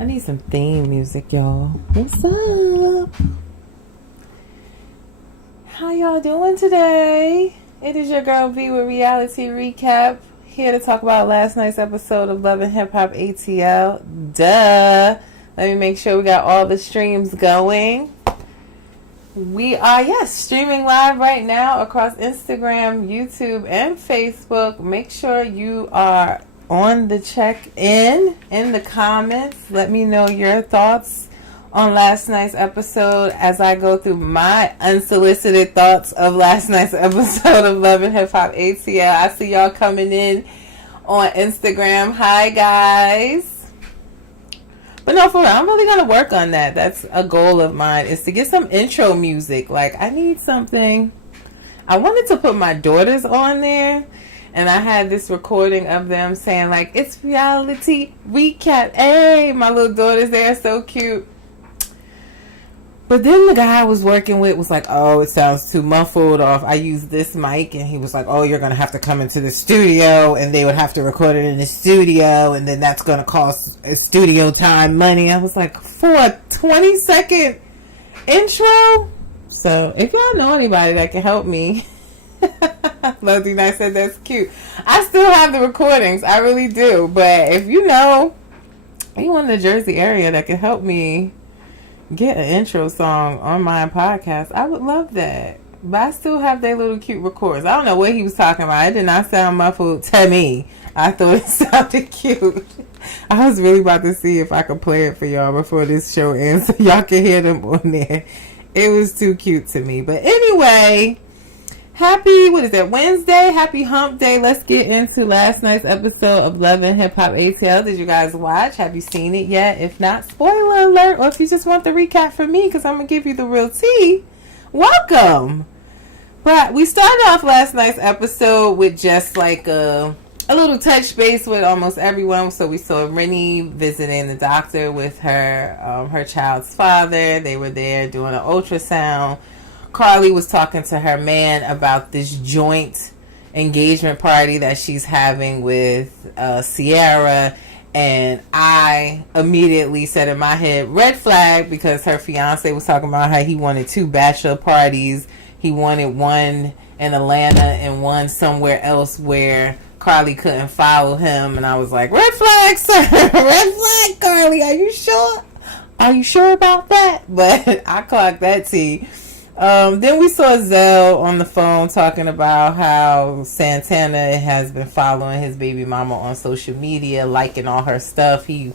I need some theme music, y'all. What's up? How y'all doing today? It is your girl V with Reality Recap. Here to talk about last night's episode of Love and Hip Hop ATL. Duh. Let me make sure we got all the streams going. We are, yes, streaming live right now across Instagram, YouTube, and Facebook. Make sure you are on the check-in in the comments. Let me know your thoughts on last night's episode as I go through my unsolicited thoughts of last night's episode of Love and Hip Hop ATL. I see y'all coming in on Instagram. Hi, guys. But no, for real, I'm really going to work on that. That's a goal of mine, is to get some intro music. Like, I need something. I wanted to put my daughters on there, and I had this recording of them saying, like, it's Reality Recap. Hey, my little daughters, they are so cute. But then the guy I was working with was like, oh, it sounds too muffled off. I use this mic. And he was like, oh, you're going to have to come into the studio. And they would have to record it in the studio. And then that's going to cost studio time money. I was like, for a 20-second intro? So if y'all know anybody that can help me. Lovely Night said that's cute. I still have the recordings. I really do. But if you know anyone in the Jersey area that can help me get an intro song on my podcast, I would love that. But I still have their little cute records. I don't know what he was talking about. It did not sound muffled to me. I thought it sounded cute. I was really about to see if I could play it for y'all before this show ends so y'all can hear them on there. It was too cute to me. But anyway, happy, what is that, Wednesday? Happy hump day. Let's get into last night's episode of Love and Hip Hop ATL. Did you guys watch? Have you seen it yet? If not, spoiler alert. Or if you just want the recap from me, because I'm going to give you the real tea, welcome. But we started off last night's episode with just like a little touch base with almost everyone. So we saw Rennie visiting the doctor with her child's father. They were there doing an ultrasound. Carly was talking to her man about this joint engagement party that she's having with Sierra, and I immediately said in my head, red flag, because her fiance was talking about how he wanted 2 bachelor parties. He wanted one in Atlanta and one somewhere else where Carly couldn't follow him, and I was like, red flag, sir. Red flag, Carly. Are you sure? Are you sure about that? But I clocked that tea. Then we saw Zell on the phone talking about how Santana has been following his baby mama on social media, liking all her stuff. He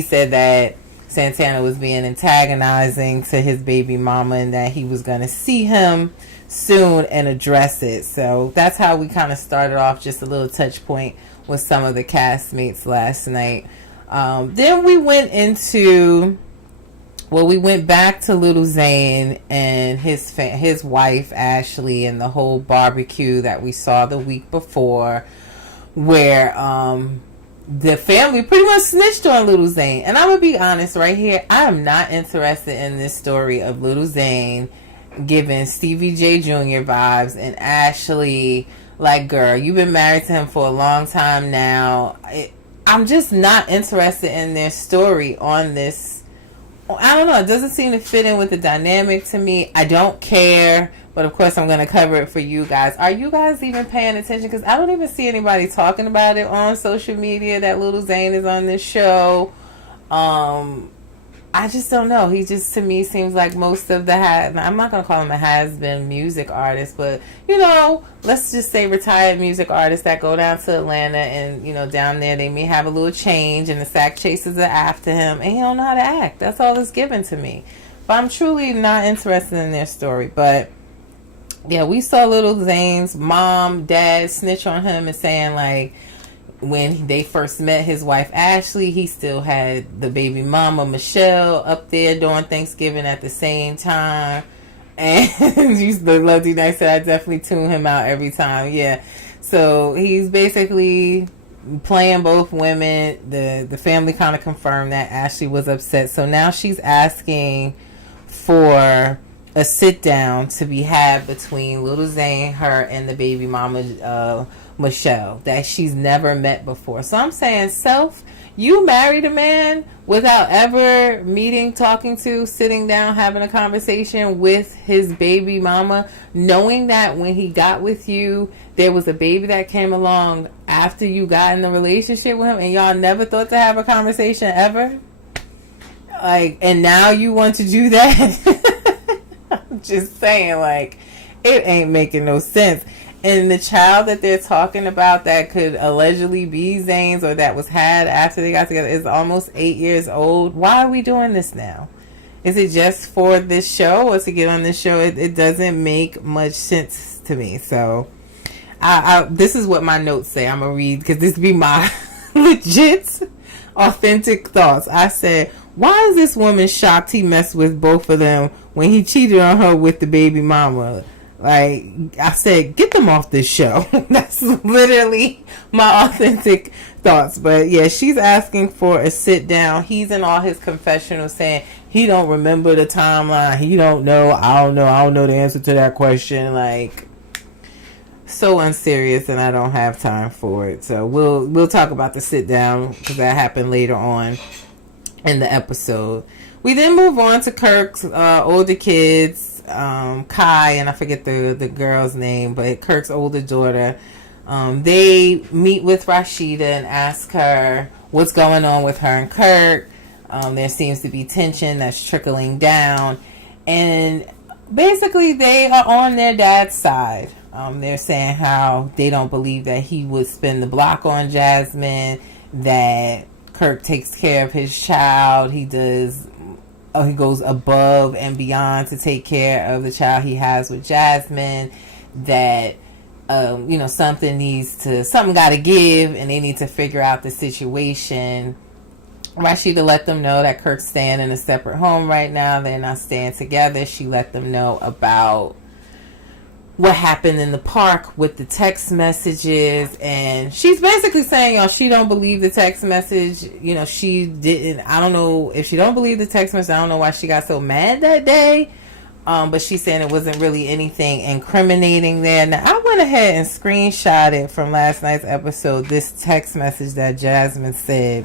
said that Santana was being antagonizing to his baby mama and that he was going to see him soon and address it. So that's how we kind of started off, just a little touch point with some of the castmates last night. Then we went into... Well, we went back to Little Zane and his wife, Ashley, and the whole barbecue that we saw the week before, where the family pretty much snitched on Little Zane. And I'm going to be honest right here, I am not interested in this story of Little Zane giving Stevie J Jr. vibes and Ashley, like, girl, you've been married to him for a long time now. I'm just not interested in their story on this. I don't know. It doesn't seem to fit in with the dynamic to me. I don't care. But, of course, I'm going to cover it for you guys. Are you guys even paying attention? Because I don't even see anybody talking about it on social media that Little Zane is on this show. I just don't know. He just, to me, seems like most of the I'm not going to call him a has-been music artist, but, you know, let's just say retired music artists that go down to Atlanta and, you know, down there they may have a little change and the sack chasers are after him and he don't know how to act. That's all that's given to me. But I'm truly not interested in their story. But, yeah, we saw Little Zane's mom, dad snitch on him and saying, like, when they first met his wife Ashley, he still had the baby mama Michelle up there doing Thanksgiving at the same time. And the Lovely Night said, I definitely tune him out every time. Yeah. So he's basically playing both women. The family kind of confirmed that Ashley was upset. So now she's asking for a sit down to be had between Little Zane, her, and the baby mama Michelle that she's never met before. So I'm saying, self, You married a man without ever meeting, talking to, sitting down, having a conversation with his baby mama, knowing that when he got with you, there was a baby that came along after you got in the relationship with him, and y'all never thought to have a conversation ever? Like, and now you want to do that? I'm just saying, like, it ain't making no sense. And the child that they're talking about that could allegedly be Zane's or that was had after they got together is almost 8 years old. Why are we doing this now? Is it just for this show or to get on this show? It doesn't make much sense to me. So this is what my notes say. I'm going to read because this be my legit, authentic thoughts. I said, why is this woman shocked he messed with both of them when he cheated on her with the baby mama? Like, I said, get them off this show. That's literally my authentic thoughts. But yeah, she's asking for a sit down. He's in all his confessionals saying he don't remember the timeline. He don't know. I don't know the answer to that question. Like, so unserious, and I don't have time for it. So we'll talk about the sit down because that happened later on in the episode. We then move on to Kirk's older kids. Kai, and I forget the girl's name, but Kirk's older daughter. They meet with Rashida and ask her what's going on with her and Kirk. There seems to be tension that's trickling down, and basically they are on their dad's side. They're saying how they don't believe that he would spin the block on Jasmine, that Kirk takes care of his child. He goes above and beyond to take care of the child he has with Jasmine, that something got to give, and they need to figure out the situation. Rashida let them know that Kirk's staying in a separate home right now. They're not staying together. She let them know about what happened in the park with the text messages, and she's basically saying, she don't believe the text message. She didn't. I don't know if she don't believe the text message. I don't know why she got so mad that day. But she's saying it wasn't really anything incriminating there. Now, I went ahead and screenshotted from last night's episode this text message that Jasmine said,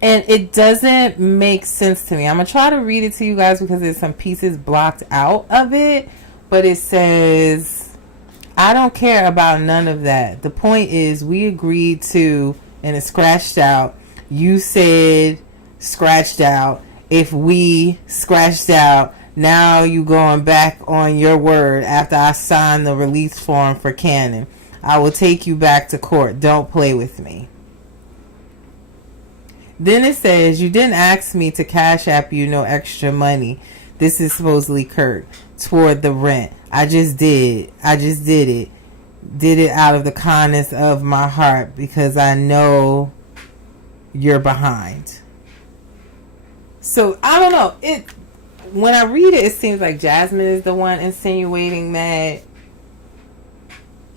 and it doesn't make sense to me. I'm gonna try to read it to you guys because there's some pieces blocked out of it. But it says, I don't care about none of that. The point is, we agreed to, and it's scratched out. You said scratched out. If we scratched out, now you going back on your word after I signed the release form for Cannon. I will take you back to court. Don't play with me. Then it says, you didn't ask me to cash app you no extra money. This is supposedly Kurt. Toward the rent. I just did it. Did it out of the kindness of my heart because I know you're behind. So I don't know. When I read it seems like Jasmine is the one insinuating that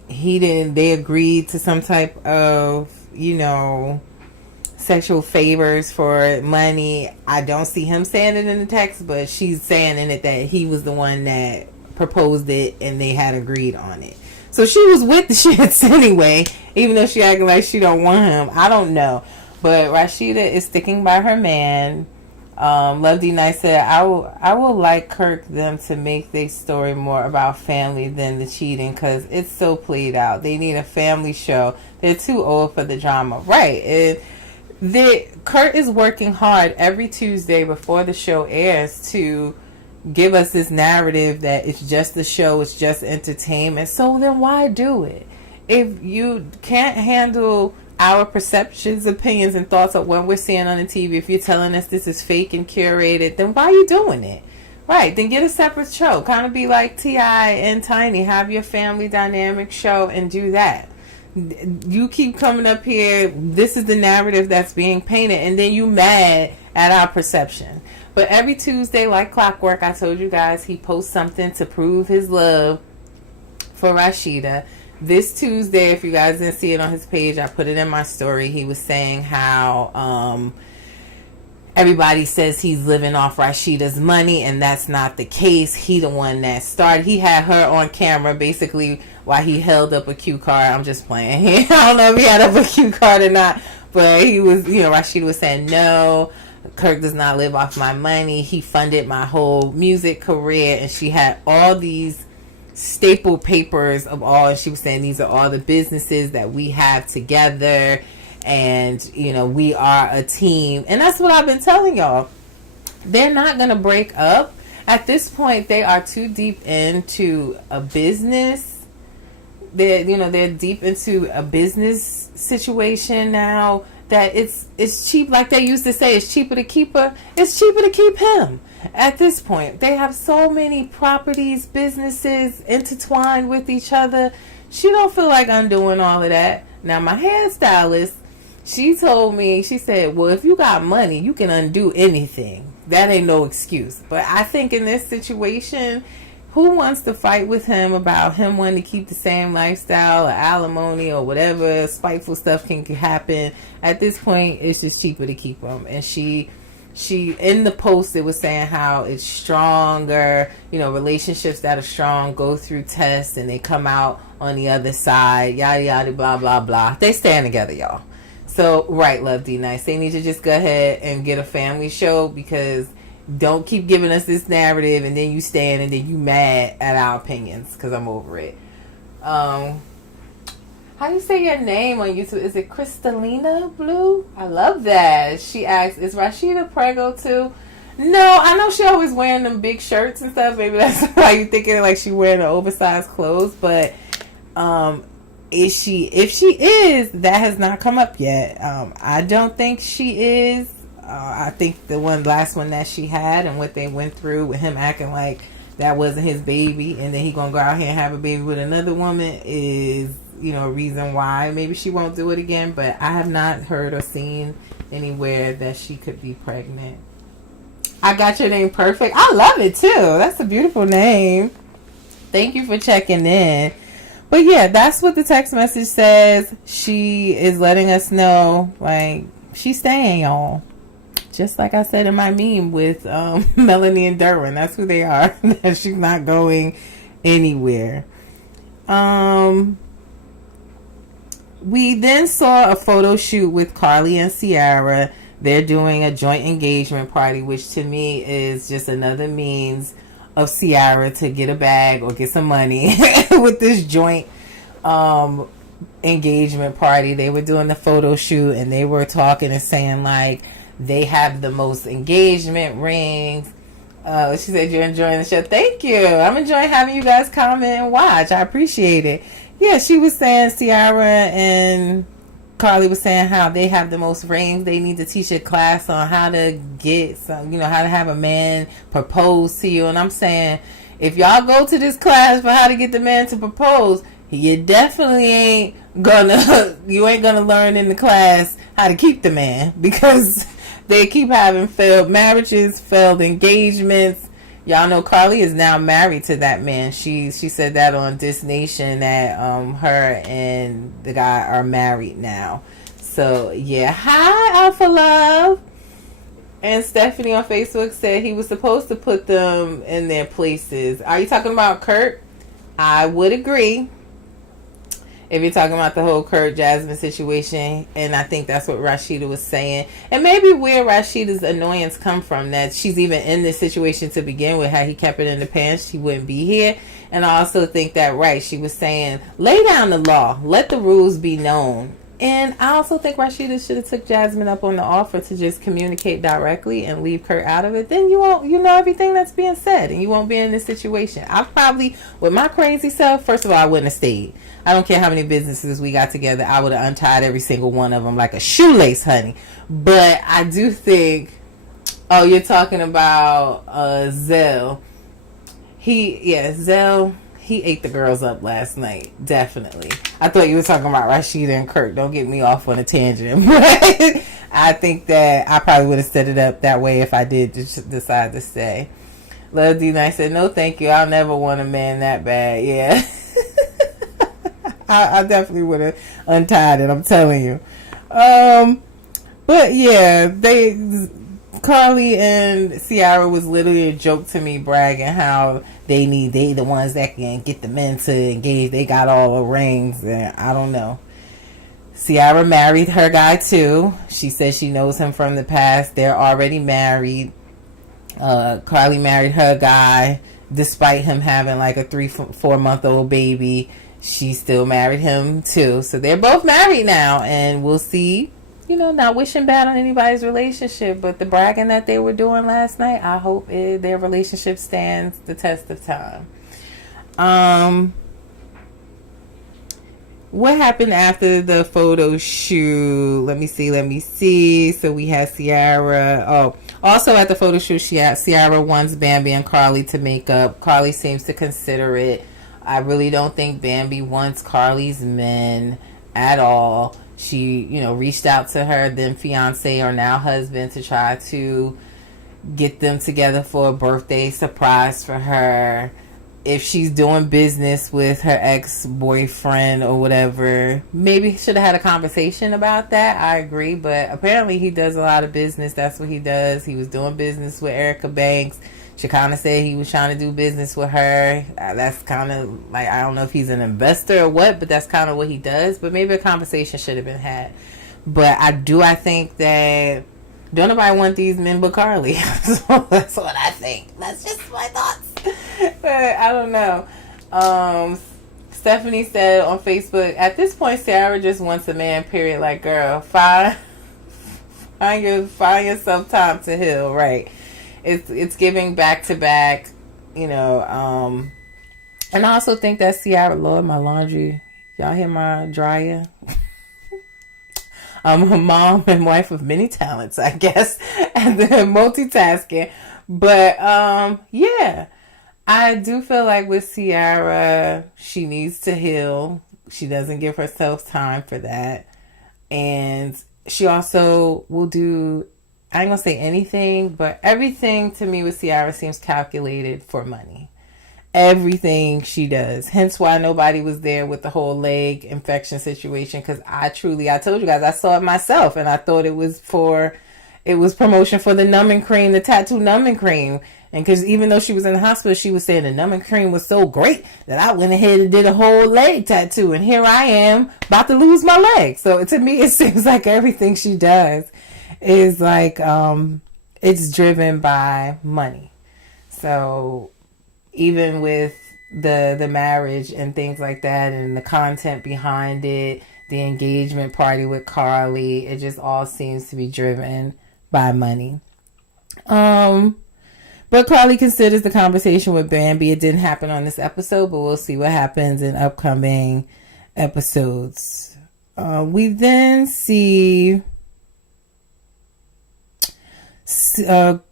they agreed to some type of, sexual favors for money. I don't see him saying it in the text, but she's saying in it that he was the one that proposed it and they had agreed on it. So she was with the shits anyway, even though she acting like she don't want him. I don't know. But Rashida is sticking by her man. Love D Nice said, I will like Kirk them to make their story more about family than the cheating because it's so played out. They need a family show. They're too old for the drama. Right. Kurt is working hard every Tuesday before the show airs to give us this narrative that it's just a show, it's just entertainment. So then why do it? If you can't handle our perceptions, opinions, and thoughts of what we're seeing on the TV, if you're telling us this is fake and curated, then why are you doing it? Right, then get a separate show. Kind of be like T.I. and Tiny. Have your family dynamic show and do that. You keep coming up here, this is the narrative that's being painted, and then you mad at our perception. But every Tuesday, like clockwork, I told you guys, he posts something to prove his love for Rashida. This Tuesday, if you guys didn't see it on his page, I put it in my story. He was saying how everybody says he's living off Rashida's money, and that's not the case. He the one that started. He had her on camera basically while he held up a cue card. I'm just playing. I don't know if he had up a cue card or not, But he was, Rashida was saying, no, Kirk does not live off my money. He funded my whole music career. And she had all these staple papers of all, and she was saying these are all the businesses that we have together. And, we are a team. And that's what I've been telling y'all. They're not going to break up. At this point, they are too deep into a business. They're deep into a business situation now that it's cheap. Like they used to say, it's cheaper to keep her. It's cheaper to keep him. At this point, they have so many properties, businesses intertwined with each other. She don't feel like undoing all of that. Now, my hairstylist, she told me, she said, well, if you got money, you can undo anything. That ain't no excuse. But I think in this situation, who wants to fight with him about him wanting to keep the same lifestyle or alimony or whatever spiteful stuff can happen? At this point, it's just cheaper to keep him. And she in the post, it was saying how it's stronger, relationships that are strong go through tests and they come out on the other side, yada yada, blah blah blah. They stand together, y'all. So, right, Love D Nice, they need to just go ahead and get a family show, because don't keep giving us this narrative and then you stand and then you mad at our opinions, because I'm over it. How do you say your name on YouTube? Is it Crystalina Blue? I love that. She asks, is Rashida preggo too? No, I know she always wearing them big shirts and stuff. Maybe that's why you thinking like she wearing the oversized clothes. But if she is, that has not come up yet. I don't think she is. I think the last one that she had and what they went through with him acting like that wasn't his baby, and then he gonna go out here and have a baby with another woman is, a reason why maybe she won't do it again. But I have not heard or seen anywhere that she could be pregnant. I got your name perfect. I love it too. That's a beautiful name. Thank you for checking in. But yeah, that's what the text message says. She is letting us know, like, she's staying, y'all. Just like I said in my meme with Melanie and Derwin. That's who they are. She's not going anywhere. We then saw a photo shoot with Carly and Ciara. They're doing a joint engagement party, which to me is just another means of Ciara to get a bag or get some money with this joint engagement party. They were doing the photo shoot and they were talking and saying like they have the most engagement rings. She said you're enjoying the show. Thank you. I'm enjoying having you guys comment and watch. I appreciate it. Yeah, she was saying, Ciara and Carly was saying how they have the most rings. They need to teach a class on how to get some, how to have a man propose to you. And I'm saying, if y'all go to this class for how to get the man to propose, you definitely ain't gonna learn in the class how to keep the man, because they keep having failed marriages, failed engagements. Y'all know Carly is now married to that man. She said that on This Nation that her and the guy are married now. So yeah, hi Alpha Love. And Stephanie on Facebook said he was supposed to put them in their places. Are you talking about Kurt? I would agree. If you're talking about the whole Kurt Jasmine situation, and I think that's what Rashida was saying, and maybe where Rashida's annoyance come from, that she's even in this situation to begin with, how he kept it in the pants, she wouldn't be here. And I also think that, right, she was saying, lay down the law, let the rules be known. And I also think Rashida should have took Jasmine up on the offer to just communicate directly and leave Kurt out of it. Then you know everything that's being said, and you won't be in this situation. I probably, with my crazy self, first of all, I wouldn't have stayed. I don't care how many businesses we got together. I would have untied every single one of them like a shoelace, honey. But I do think, oh, you're talking about Zell. Zell, he ate the girls up last night. Definitely. I thought you were talking about Rashida and Kurt. Don't get me off on a tangent. But I think that I probably would have set it up that way if I did decide to stay. Love D Nice said, no thank you. I'll never want a man that bad. Yeah. I definitely would have untied it, I'm telling you. But yeah, Carly and Ciara was literally a joke to me, bragging how they the ones that can get the men to engage. They got all the rings, and I don't know. Ciara married her guy too. She says she knows him from the past. They're already married. Carly married her guy despite him having like a 3-4 month old baby. She still married him too. So they're both married now, and we'll see. Not wishing bad on anybody's relationship, but the bragging that they were doing last night, I hope their relationship stands the test of time. What happened after the photo shoot? Let me see. So we had Ciara. Oh, also at the photo shoot, Ciara wants Bambi and Carly to make up. Carly seems to consider it. I really don't think Bambi wants Carly's men at all. She, reached out to her then fiance or now husband to try to get them together for a birthday surprise for her. If she's doing business with her ex-boyfriend or whatever, maybe should have had a conversation about that. I agree, but apparently he does a lot of business. That's what he does. He was doing business with Erica Banks. She kind of said he was trying to do business with her. That's kind of like, I don't know if he's an investor or what, but that's kind of what he does. But maybe a conversation should have been had. But I think that don't nobody want these men but Carly. So that's what I think. That's just my thoughts. But I don't know. Stephanie said on Facebook, at this point, Ciara just wants a man, period. Like, girl, find yourself time to heal, right? It's giving back to back, and I also think that Ciara, Lord, my laundry, y'all hear my dryer? I'm a mom and wife of many talents, I guess, and then multitasking. But yeah, I do feel like with Ciara, she needs to heal. She doesn't give herself time for that, and she also will do, I ain't gonna say anything, but everything to me with Ciara seems calculated for money. Everything she does. Hence why nobody was there with the whole leg infection situation. Because I told you guys, I saw it myself, and I thought it was promotion for the numbing cream, the tattoo numbing cream. And because even though she was in the hospital, she was saying the numbing cream was so great that I went ahead and did a whole leg tattoo. And here I am about to lose my leg. So to me, it seems like everything she does is like, it's driven by money. So even with the marriage and things like that and the content behind it, the engagement party with Carly, it just all seems to be driven by money. But Carly considers the conversation with Bambi. It didn't happen on this episode, but we'll see what happens in upcoming episodes. We then see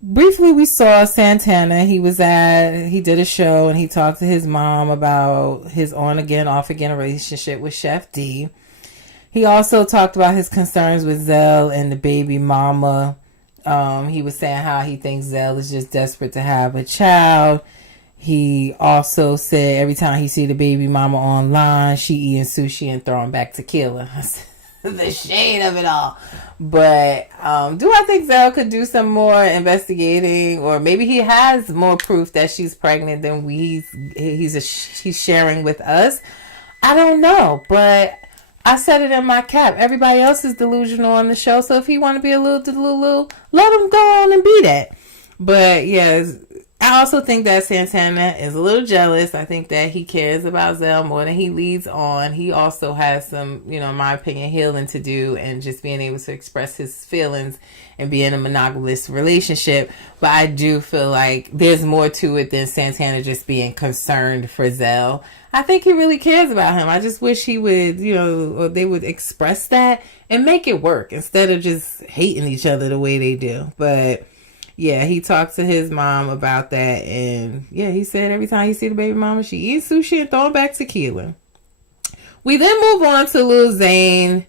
briefly we saw Santana. He did a show and he talked to his mom about his on again, off again relationship with Chef D. He also talked about his concerns with Zell and the baby mama. He was saying how he thinks Zell is just desperate to have a child. He also said every time he see the baby mama online, she eating sushi and throwing back tequila. The shade of it all. But do I think Zell could do some more investigating, or maybe he has more proof that she's pregnant than he's sharing with us? I don't know, but I said it in my cap. Everybody else is delusional on the show, so if he want to be a little delulu, let him go on and be that. But yes, I also think that Santana is a little jealous. I think that he cares about Zell more than he leads on. He also has some, in my opinion, healing to do and just being able to express his feelings and be in a monogamous relationship. But I do feel like there's more to it than Santana just being concerned for Zell. I think he really cares about him. I just wish he would, or they would express that and make it work instead of just hating each other the way they do. But yeah, he talked to his mom about that, and yeah, he said every time he see the baby mama, she eats sushi and throwing back tequila. We then move on to Lil Zane,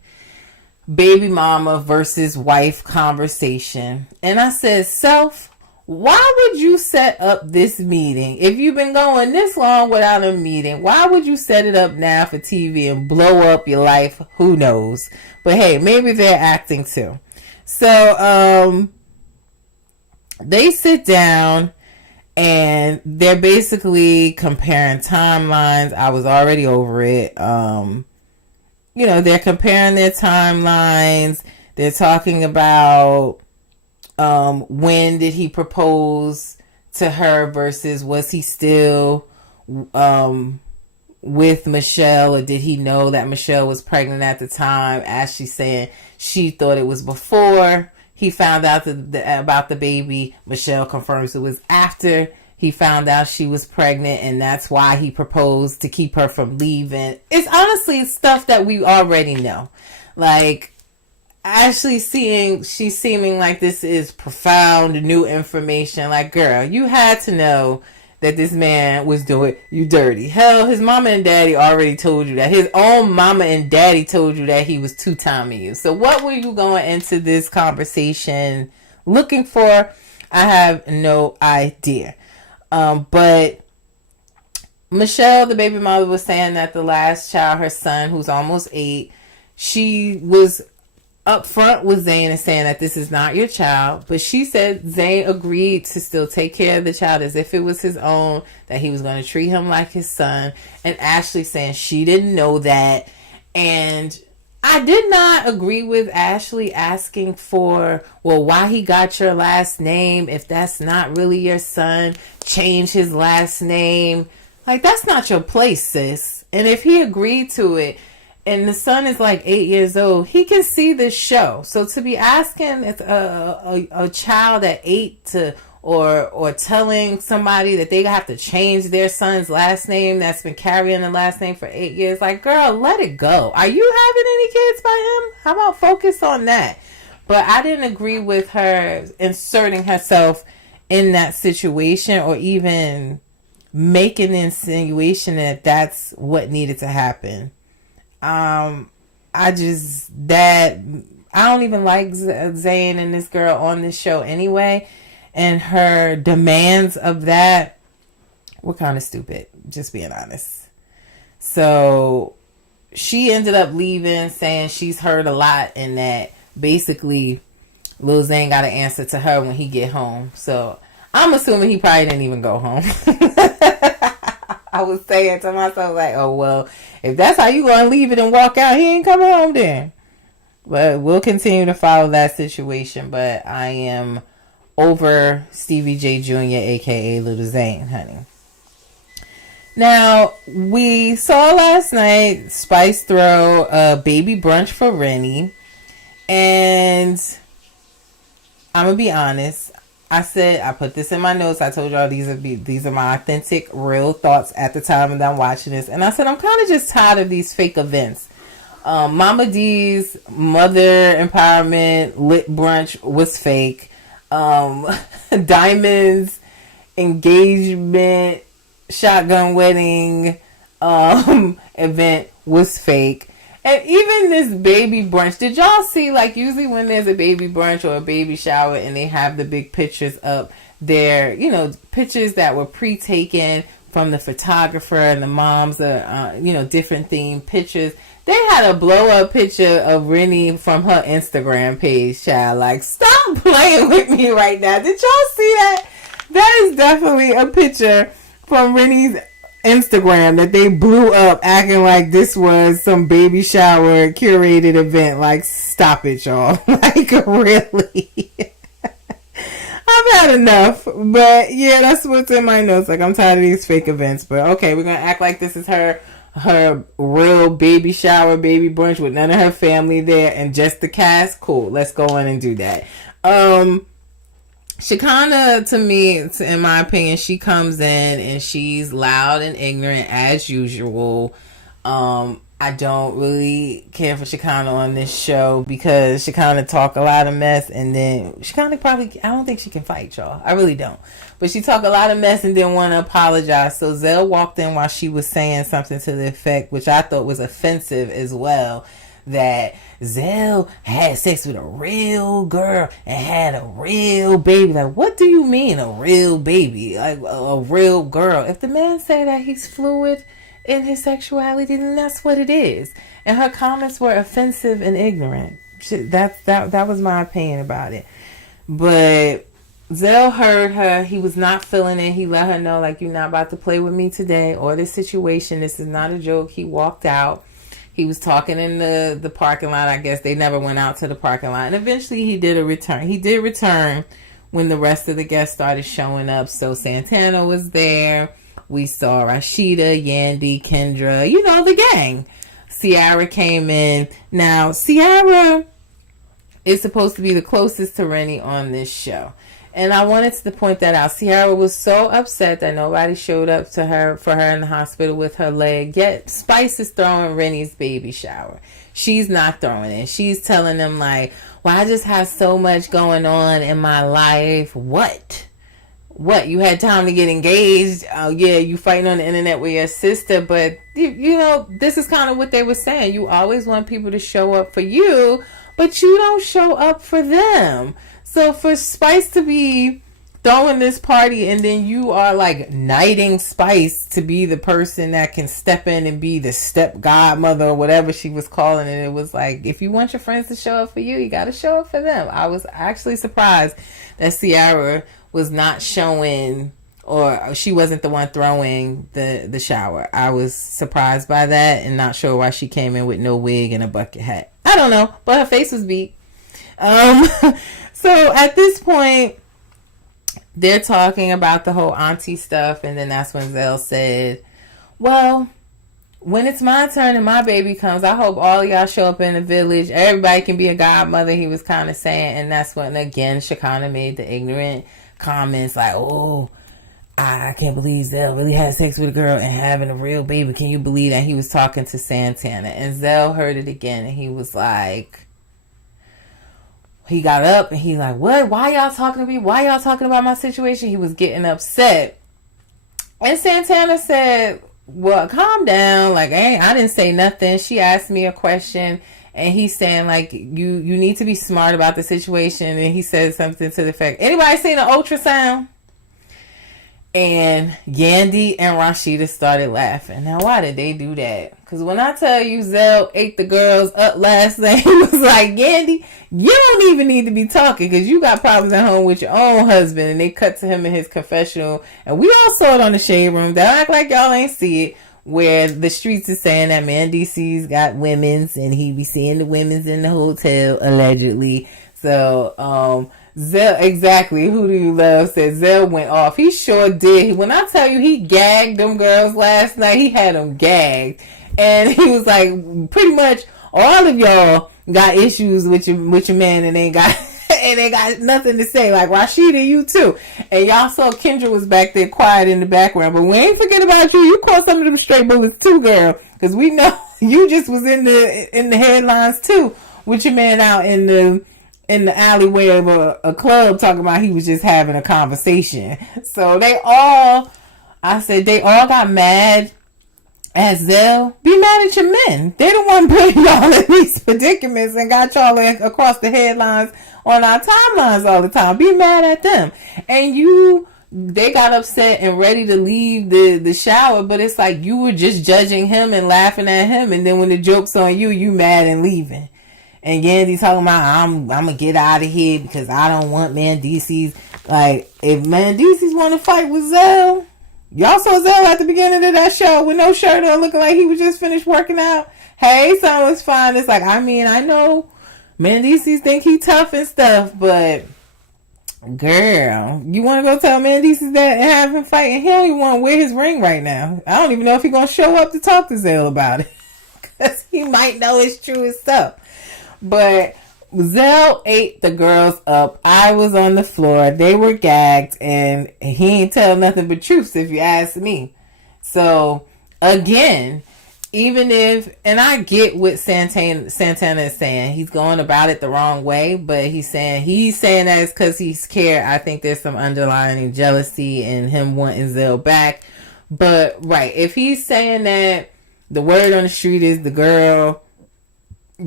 baby mama versus wife conversation. And I said, self, why would you set up this meeting? If you've been going this long without a meeting, why would you set it up now for TV and blow up your life? Who knows? But hey, maybe they're acting too. So, they sit down and they're basically comparing timelines. I was already over it. they're comparing their timelines. They're talking about when did he propose to her versus was he still with Michelle, or did he know that Michelle was pregnant at the time? Ashley saying she thought it was before he found out about the baby. Michelle confirms it was after he found out she was pregnant, and that's why he proposed to keep her from leaving. It's honestly stuff that we already know. Like, Ashley she's seeming like this is profound new information. Like, girl, you had to know that this man was doing you dirty. Hell, his mama and daddy already told you that. His own mama and daddy told you that he was two-timing you. So what were you going into this conversation looking for? I have no idea. But Michelle, the baby mother, was saying that the last child, her son, who's almost 8, she was up front with Zane and saying that this is not your child. But she said Zane agreed to still take care of the child as if it was his own, that he was going to treat him like his son. And Ashley saying she didn't know that. And I did not agree with Ashley asking for, well, why he got your last name if that's not really your son. Change his last name. Like, that's not your place, sis. And if he agreed to it, and the son is like 8 years old, he can see this show. So to be asking a child at 8 to or telling somebody that they have to change their son's last name that's been carrying the last name for 8 years, like, girl, let it go. Are you having any kids by him? How about focus on that? But I didn't agree with her inserting herself in that situation or even making the insinuation that that's what needed to happen. I don't even like Zane and this girl on this show anyway. And her demands of that were kind of stupid, just being honest. So she ended up leaving, saying she's heard a lot and that basically Lil Zane got an answer to her when he get home. So I'm assuming he probably didn't even go home. I was saying to myself, like, oh, well, if that's how you going to leave it and walk out, he ain't coming home then. But we'll continue to follow that situation. But I am over Stevie J Jr., a.k.a. Little Zane, honey. Now, we saw last night Spice throw a baby brunch for Rennie. And I'm going to be honest. I said, I put this in my notes. I told y'all these are my authentic, real thoughts at the time that I'm watching this. And I said, I'm kind of just tired of these fake events. Mama D's mother empowerment lit brunch was fake. Diamond's engagement shotgun wedding event was fake. And even this baby brunch, did y'all see, like, usually when there's a baby brunch or a baby shower and they have the big pictures up there, pictures that were pre-taken from the photographer and the moms, different themed pictures. They had a blow-up picture of Rennie from her Instagram page, child. Like, stop playing with me right now. Did y'all see that? That is definitely a picture from Rennie's Instagram that they blew up acting like this was some baby shower curated event. Like, stop it, y'all. Like, really? I've had enough. But, yeah, that's what's in my notes. Like, I'm tired of these fake events. But, okay, we're going to act like this is her real baby shower, baby brunch with none of her family there and just the cast. Cool. Let's go in and do that. Shekinah, to me, in my opinion, she comes in and she's loud and ignorant as usual. I don't really care for Shekinah on this show because Shekinah talk a lot of mess and then Shekinah I don't think she can fight, y'all. I really don't. But she talk a lot of mess and didn't want to apologize. So Zell walked in while she was saying something to the effect, which I thought was offensive as well, that Zell had sex with a real girl and had a real baby. Like, what do you mean a real baby? Like, a real girl? If the man said that he's fluid in his sexuality, then that's what it is. And her comments were offensive and ignorant. That was my opinion about it. But Zell heard her. He was not feeling it. He let her know, like, you're not about to play with me today or this situation. This is not a joke. He walked out. He was talking in the parking lot. I guess they never went out to the parking lot. And eventually he did return. He did return when the rest of the guests started showing up. So Santana was there. We saw Rashida, Yandy, Kendra, the gang. Ciara came in. Now, Ciara is supposed to be the closest to Rennie on this show. And I wanted to point that out. Ciara was so upset that nobody showed up for her in the hospital with her leg. Yet Spice is throwing Rennie's baby shower. She's not throwing it. She's telling them like, well, I just have so much going on in my life. What? You had time to get engaged. Oh yeah, you fighting on the internet with your sister. But this is kind of what they were saying. You always want people to show up for you, but you don't show up for them. So for Spice to be throwing this party and then you are like knighting Spice to be the person that can step in and be the step godmother or whatever she was calling it. It was like, if you want your friends to show up for you, you got to show up for them. I was actually surprised that Ciara was not showing, or she wasn't the one throwing the shower. I was surprised by that and not sure why she came in with no wig and a bucket hat. I don't know, but her face was beat. So at this point, they're talking about the whole auntie stuff, and then that's when Zell said, well, when it's my turn and my baby comes, I hope all y'all show up in the village. Everybody can be a godmother, he was kind of saying. And that's when, again, Shekinah made the ignorant comments like, oh, I can't believe Zell really had sex with a girl and having a real baby. Can you believe that? He was talking to Santana. And Zell heard it again, and he was like, he got up and he's like, what? Why y'all talking to me? Why y'all talking about my situation? He was getting upset. And Santana said, well, calm down. Like, I didn't say nothing. She asked me a question. And he's saying, like, you need to be smart about the situation. And he said something to the effect, anybody seen an ultrasound? And Yandy and Rashida started laughing. Now, why did they do that? Because when I tell you Zell ate the girls up last night, he was like, Yandy, you don't even need to be talking because you got problems at home with your own husband. And they cut to him in his confessional. And we all saw it on the Shade Room. Don't act like y'all ain't see it. Where the streets is saying that Mandisi's got women's and he be seeing the women's in the hotel, allegedly. So, Zell, exactly. Who do you love? Said Zell went off. He sure did. When I tell you he gagged them girls last night, he had them gagged. And he was like, pretty much all of y'all got issues with your man and ain't got nothing to say. Like Rashida, you too. And y'all saw Kendra was back there quiet in the background. But we ain't forget about you. You caught some of them straight bullets too, girl. Because we know you just was in the headlines too with your man out in the alleyway of a club talking about he was just having a conversation. So they all got mad at Zell. Be mad at your men. They the one putting y'all in these predicaments and got y'all across the headlines on our timelines all the time. Be mad at them. And they got upset and ready to leave the shower, but it's like you were just judging him and laughing at him, and then when the joke's on you, you mad and leaving. And Yandy talking about, I'm gonna get out of here because I don't want Mandisi's. Like, if Mandisi's want to fight with Zell, y'all saw Zell at the beginning of that show with no shirt on, looking like he was just finished working out. Hey, someone's fine. It's like, I know Mandisi's think he tough and stuff, but girl, you want to go tell Mandisi's that and have him fight? And he don't even want to wear his ring right now. I don't even know if he's gonna show up to talk to Zell about it because he might know it's true and stuff. But Zell ate the girls up. I was on the floor. They were gagged. And he ain't tell nothing but truths if you ask me. So, again, even if... And I get what Santana is saying. He's going about it the wrong way. But he's saying that it's because he's scared. I think there's some underlying jealousy and him wanting Zell back. But, right. If he's saying that the word on the street is the girl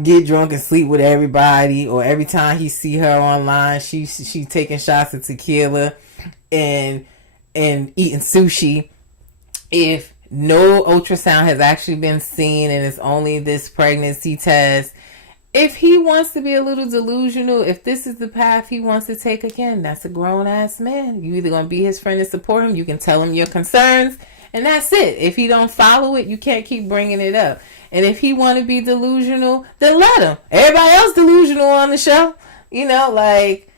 get drunk and sleep with everybody, or every time he see her online, she taking shots of tequila and eating sushi. If no ultrasound has actually been seen and it's only this pregnancy test, if he wants to be a little delusional, if this is the path he wants to take, again, that's a grown-ass man. You either going to be his friend and support him, you can tell him your concerns, and that's it. If he don't follow it, you can't keep bringing it up. And if he want to be delusional, then let him. Everybody else delusional on the show. You know, like,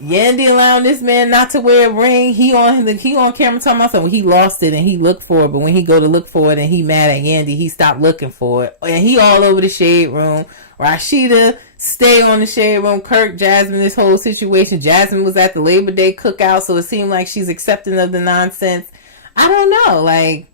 Yandy allowing this man not to wear a ring. He on camera talking about something. He lost it and he looked for it, but when he go to look for it and he mad at Yandy, he stopped looking for it. And he all over the shade room. Rashida stay on the shade room. Kirk, Jasmine, this whole situation. Jasmine was at the Labor Day cookout, so it seemed like she's accepting of the nonsense. I don't know. Like,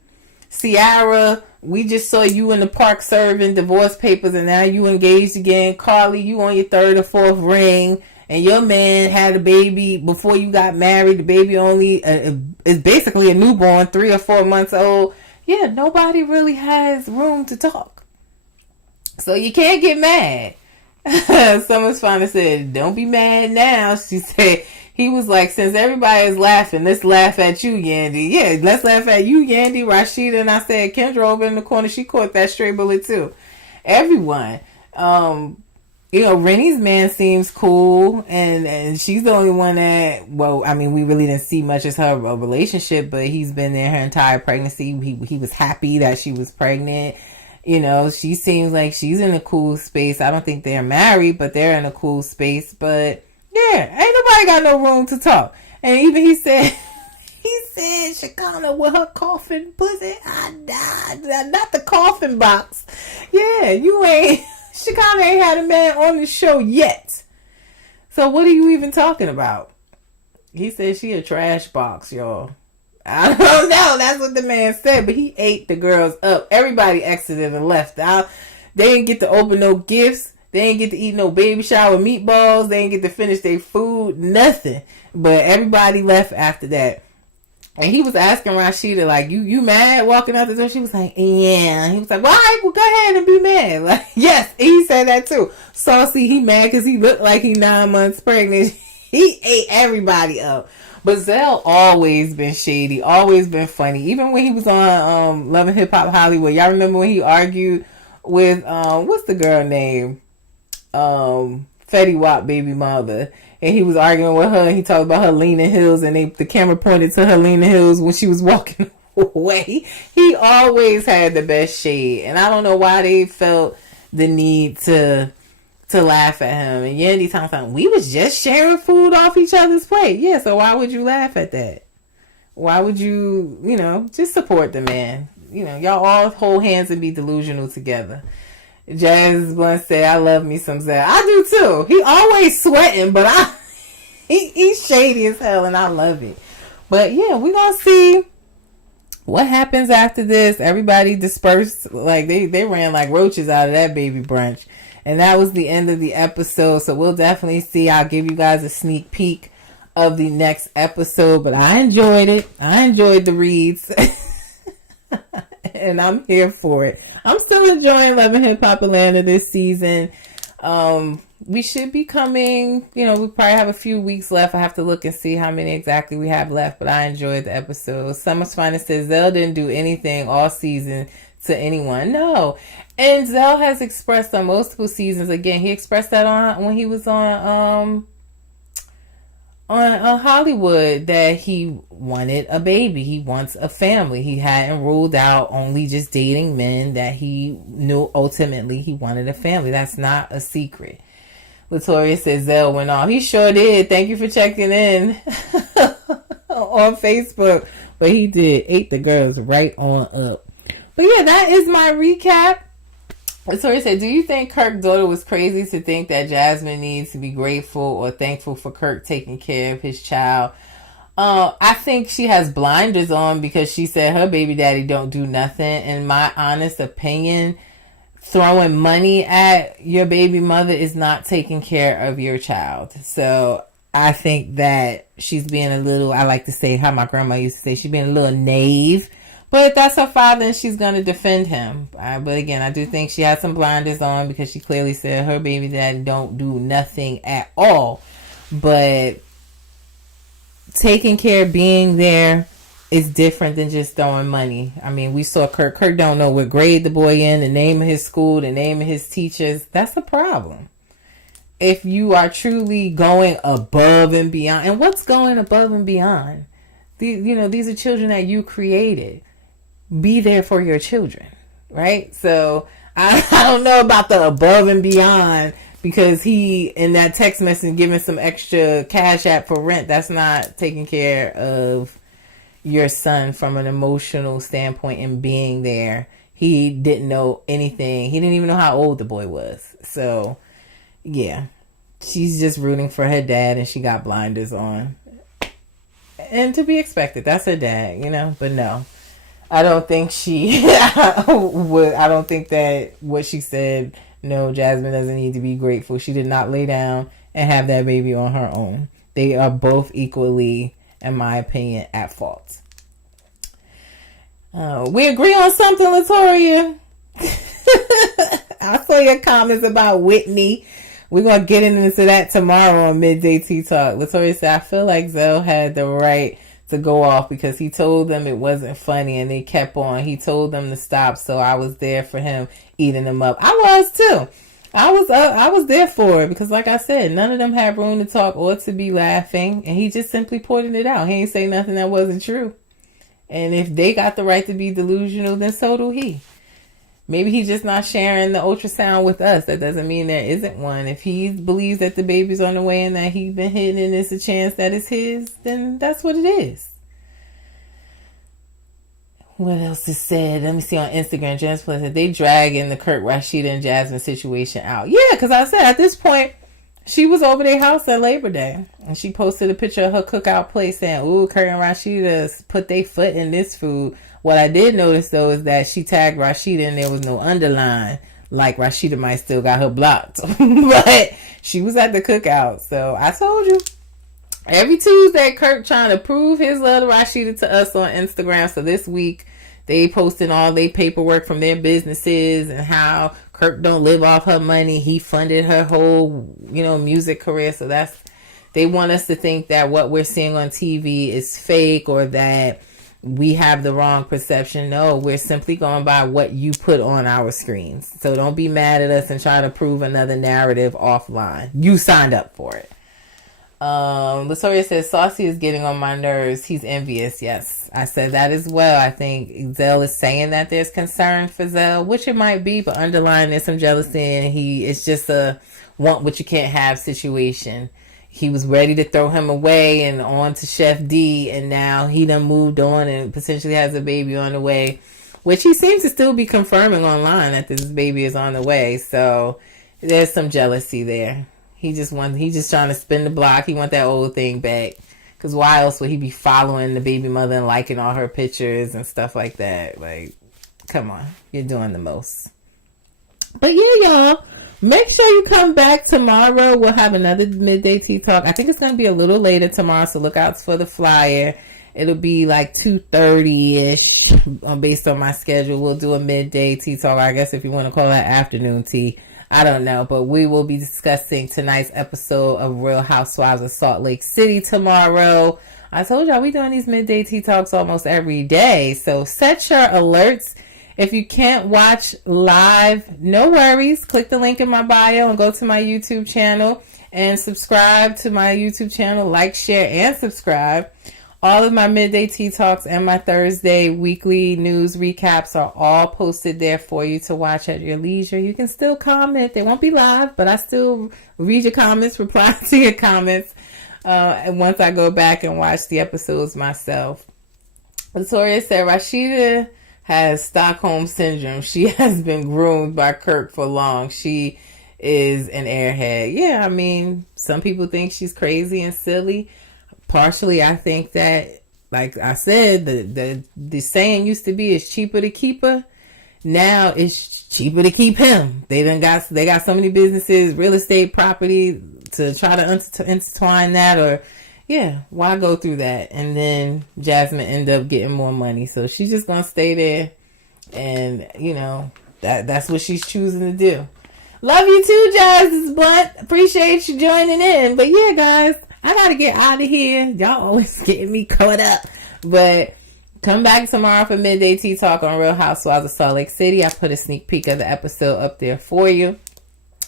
Ciara, we just saw you in the park serving divorce papers and now you engaged again. Carly, you on your third or fourth ring. And your man had a baby before you got married. The baby only is basically a newborn, 3 or 4 months old. Yeah, nobody really has room to talk. So you can't get mad. Someone's finally said, don't be mad now. She said, he was like, since everybody is laughing, let's laugh at you, Yandy. Yeah, let's laugh at you, Yandy, Rashida. And I said, Kendra over in the corner, she caught that straight bullet too. Everyone. You know, Rennie's man seems cool, and she's the only one that, well, I mean, we really didn't see much as her relationship, but he's been there her entire pregnancy. He was happy that she was pregnant. You know, she seems like she's in a cool space. I don't think they're married, but they're in a cool space. But, yeah, ain't nobody got no room to talk. And even he said, Shekinah with her coffin pussy, I died. Not the coffin box. Yeah, you ain't... Shekinah ain't had a man on the show yet. So what are you even talking about? He said she a trash box, y'all. I don't know. That's what the man said. But he ate the girls up. Everybody exited and left. They didn't get to open no gifts. They didn't get to eat no baby shower meatballs. They didn't get to finish their food. Nothing. But everybody left after that. And he was asking Rashida, like, you mad walking out the door? She was like, yeah. He was like, well, all right, well, go ahead and be mad. Like, yes, he said that too. Saucy, he mad because he looked like he 9 months pregnant. He ate everybody up. But Zell always been shady, always been funny. Even when he was on Love and Hip Hop Hollywood. Y'all remember when he argued with, what's the girl name? Fetty Wap baby mother. And he was arguing with her, and he talked about her leaning heels, and the camera pointed to her leaning heels when she was walking away. He always had the best shade, and I don't know why they felt the need to laugh at him. And Yandy talking about, we was just sharing food off each other's plate. Yeah, so why would you laugh at that? Why would you, just support the man? Y'all all hold hands and be delusional together. Jazz Blunt said, I love me some Zell. I do too. He always sweating, but he's shady as hell and I love it. But yeah, we're going to see what happens after this. Everybody dispersed. Like they ran like roaches out of that baby brunch. And that was the end of the episode. So we'll definitely see. I'll give you guys a sneak peek of the next episode. But I enjoyed it. I enjoyed the reads. And I'm here for it. I'm still enjoying Love and Hip Hop Atlanta this season. We should be coming, we probably have a few weeks left. I have to look and see how many exactly we have left, but I enjoyed the episode. Summer's Finest says Zell didn't do anything all season to anyone. No. And Zell has expressed on multiple seasons. Again, he expressed that when he was on Hollywood, that he wanted a baby. He wants a family. He hadn't ruled out only just dating men, that he knew ultimately he wanted a family. That's not a secret. Latoria says Zell went off. He sure did. Thank you for checking in on Facebook. But he did. Ate the girls right on up. But yeah, that is my recap. Latoria said, do you think Kirk's daughter was crazy to think that Jasmine needs to be grateful or thankful for Kirk taking care of his child? I think she has blinders on because she said her baby daddy don't do nothing. In my honest opinion, throwing money at your baby mother is not taking care of your child. So I think that she's being a little, I like to say how my grandma used to say, she's being a little naive. But that's her father and she's going to defend him. But again, I do think she has some blinders on because she clearly said her baby daddy don't do nothing at all. But taking care, being there, is different than just throwing money. I mean, we saw Kirk. Kirk don't know what grade the boy in, the name of his school, the name of his teachers. That's a problem. If you are truly going above and beyond, and what's going above and beyond? These are children that you created. Be there for your children, right? So I don't know about the above and beyond, because he, in that text message, giving some extra cash app for rent. That's not taking care of your son from an emotional standpoint and being there. He didn't know anything. He didn't even know how old the boy was. So, yeah, she's just rooting for her dad, and she got blinders on. And to be expected, that's her dad, but no. I don't think I don't think that what she said, no, Jasmine doesn't need to be grateful. She did not lay down and have that baby on her own. They are both equally, in my opinion, at fault. We agree on something, Latoria. I saw your comments about Whitney. We're going to get into that tomorrow on Midday Tea Talk. Latoria said, I feel like Zell had the right to go off because he told them it wasn't funny and they kept on. He told them to stop, so I was there for him, eating them up. I was too. I was there for it because, like I said, none of them had room to talk or to be laughing, and he just simply pointed it out. He ain't say nothing that wasn't true. And if they got the right to be delusional, then so do he. Maybe he's just not sharing the ultrasound with us. That doesn't mean there isn't one. If he believes that the baby's on the way and that he's been hidden and it's a chance that it's his, then that's what it is. What else is said? Let me see on Instagram. James Plus said they dragging the Kirk, Rashida, and Jasmine situation out. Yeah, because I said at this point, she was over their house at Labor Day. And she posted a picture of her cookout plate saying, ooh, Kirk and Rashida put their foot in this food. What I did notice, though, is that she tagged Rashida and there was no underline. Like Rashida might still got her blocked. But she was at the cookout. So I told you. Every Tuesday, Kirk trying to prove his love to Rashida to us on Instagram. So this week, they posting all their paperwork from their businesses and how Kirk don't live off her money. He funded her whole, music career. So they want us to think that what we're seeing on TV is fake or that we have the wrong perception. No, we're simply going by what you put on our screens. So don't be mad at us and try to prove another narrative offline. You signed up for it. Latoria says, Saucy is getting on my nerves. He's envious. Yes, I said that as well. I think Zell is saying that there's concern for Zell, which it might be, but underlying there's some jealousy, and it's just a want what you can't have situation. He was ready to throw him away and on to Chef D, and now he done moved on and potentially has a baby on the way, which he seems to still be confirming online that this baby is on the way. So there's some jealousy there. He's just trying to spin the block. He want that old thing back. Because why else would he be following the baby mother and liking all her pictures and stuff like that? Like, come on. You're doing the most. But yeah, y'all. Make sure you come back tomorrow. We'll have another Midday Tea Talk. I think it's going to be a little later tomorrow, so look out for the flyer. It'll be like 2:30-ish based on my schedule. We'll do a Midday Tea Talk. I guess if you want to call that afternoon tea. I don't know, but we will be discussing tonight's episode of Real Housewives of Salt Lake City tomorrow. I told y'all we doing these Midday Tea Talks almost every day, so set your alerts. If you can't watch live, no worries. Click the link in my bio and go to my YouTube channel and subscribe to my YouTube channel. Like, share, and subscribe. All of my Midday Tea Talks and my Thursday weekly news recaps are all posted there for you to watch at your leisure. You can still comment. They won't be live, but I still read your comments, reply to your comments and once I go back and watch the episodes myself. Latoria said, Rashida has Stockholm Syndrome. She has been groomed by Kirk for long. She is an airhead. Yeah, I mean, some people think she's crazy and silly. Partially, I think that, like I said, the saying used to be, it's cheaper to keep her. Now it's cheaper to keep him. They got so many businesses, real estate, property to try to intertwine that, or yeah, why go through that? And then Jasmine end up getting more money, so she's just gonna stay there, and that's what she's choosing to do. Love you too, Jazz Blunt. Appreciate you joining in. But yeah, guys, I gotta get out of here. Y'all always getting me caught up. But Come back tomorrow for Midday Tea Talk on Real Housewives of Salt Lake City. I put a sneak peek of the episode up there for you.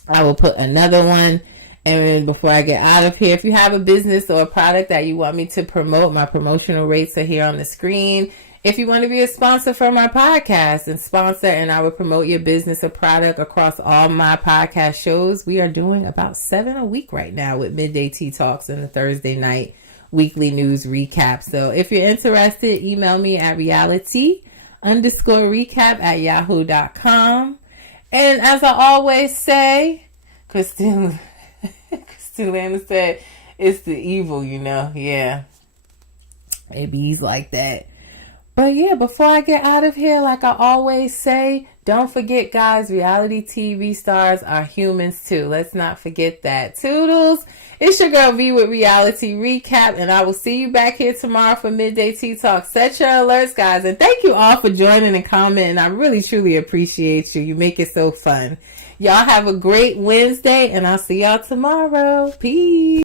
I will put another one. And before I get out of here, if you have a business or a product that you want me to promote, my promotional rates are here on the screen. If you want to be a sponsor for my podcast and sponsor, and I will promote your business or product across all my podcast shows, we are doing about 7 a week right now with Midday Tea Talks and the Thursday night weekly news recap. So if you're interested, email me at reality_recap@yahoo.com. And as I always say, Christine Lana said, it's the evil, Yeah. Maybe he's like that. But yeah, before I get out of here, like I always say, don't forget, guys, reality TV stars are humans too. Let's not forget that. Toodles. It's your girl V with Reality Recap, and I will see you back here tomorrow for Midday Tea Talk. Set your alerts, guys, and thank you all for joining and commenting. I really, truly appreciate you. You make it so fun. Y'all have a great Wednesday, and I'll see y'all tomorrow. Peace.